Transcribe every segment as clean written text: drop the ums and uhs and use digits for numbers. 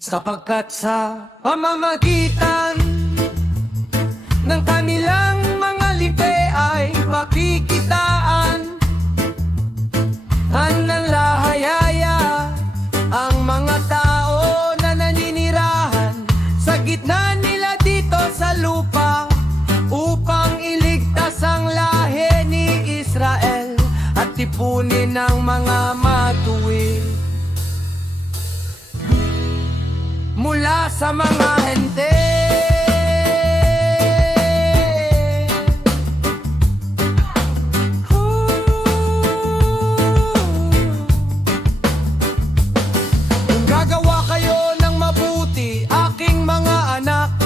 sapagkat sa pamamagitan ng kanilang mga lipe ay makikitaan ang nalahayaya ang mga tao na naninirahan sa gitna nila dito sa lupa, upang iligtas ang lahi ni Israel at tipunin ang mga matuwid mula sa mga hente. Kung gagawa kayo ng mabuti, aking mga anak,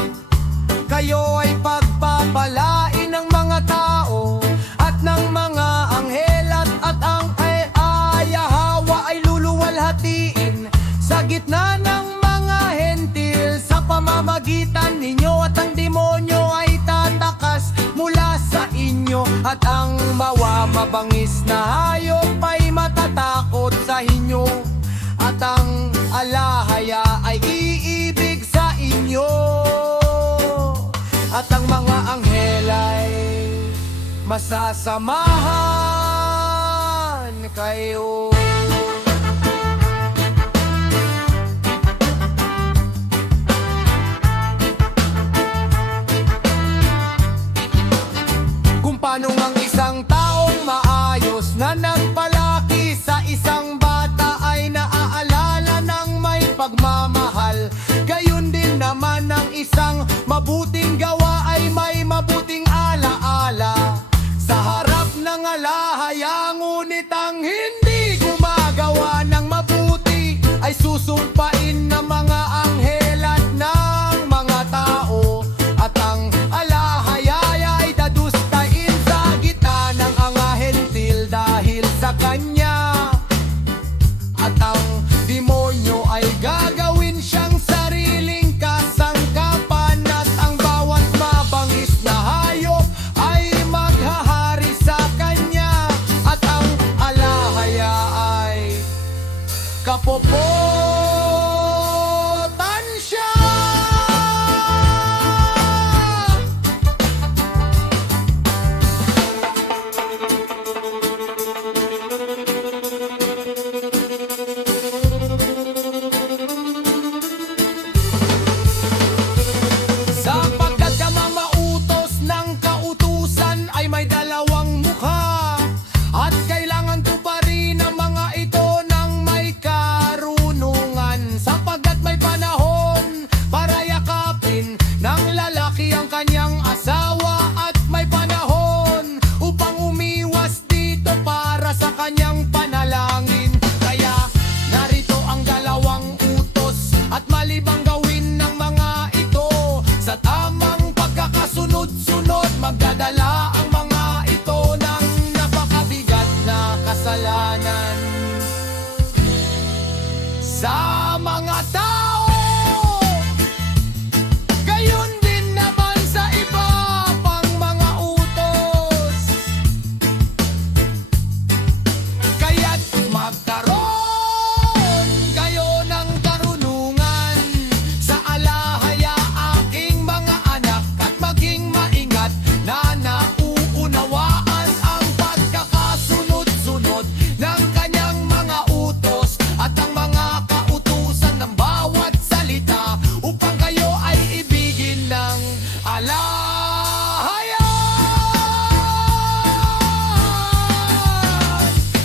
kayo ay pagpapalain ng mga tao at ng mga anghel, at ang ayahawa ay luluwalhatiin sa gitna ng mga hentil sa pamamagitan ninyo, at ang demonyo ay tatakas mula sa inyo, at ang mabangis na hayop ay matatakot sa inyo, at ang alahaya ay iibig sa inyo, at ang mga anghel ay masasamahan kayo. Kung paano ang isang taong maayos na nagpalaki sa isang bata ay naaalala ng may pagmamahal, gayon din naman ang isang mabuting gawa ay may mabuting alaala sa harap ng alahaya. Ngunit ang hindi gumagawa ng mabuti ay susumpain ng mga anghel at ng mga tao, at ang alahaya ay dadustain sa gitna ng mga hentil dahil sa kanya, at ang demonyo ay gagawin siyang sariling kasangkapan, at ang bawat mabangis na hayop ay maghahari sa kanya, at ang alahaya ay kapopotan siya. Sapagkat ang mga utos ng kautusan ay may dalawang mukha, at kailangan tuparin ang mga ito ng may karunungan, sapagkat may panahon para yakapin ng lalaki ang kanyang asawa, at may panahon upang umiwas dito para sa kanyang panalangin. Kaya narito ang dalawang utos, at malibang gawin ng mga ito sa tamang pagkakasunod-sunod, magdadala ang mga ito ng napakabigat na kasalanan sa mga tao. Gayon din naman sa iba pang mga utos, kaya't magkaroon kayo ng karunungan sa alahaya, aking mga anak, at maging maingat na nauunawaan ang pagkakasunod-sunod ng kanyang mga utos at ang mga kautusan ng bawat salita, upang kayo ay ibigin ng alahaya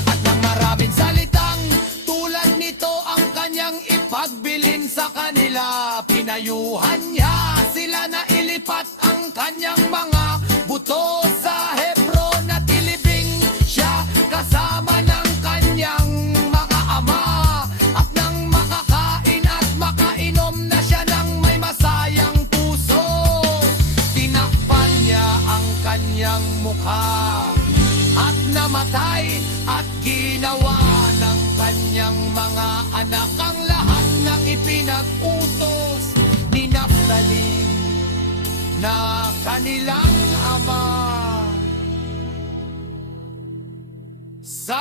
at ng maraming salitang tulad nito ang kanyang ipagbilin sa kanila. Pinayuhan niya sila na ilipat ang kanyang mga buto sa Hebron, at ilibing siya kasama ng kanyang mga ama, at nang makakain at makainom na siya ng may masayang puso, tinakpan niya ang kanyang mukha at namatay, at ginawa ng kanyang mga anak ang lahat ng ipinag-utos ni Naphtali na kanilang ama. Sa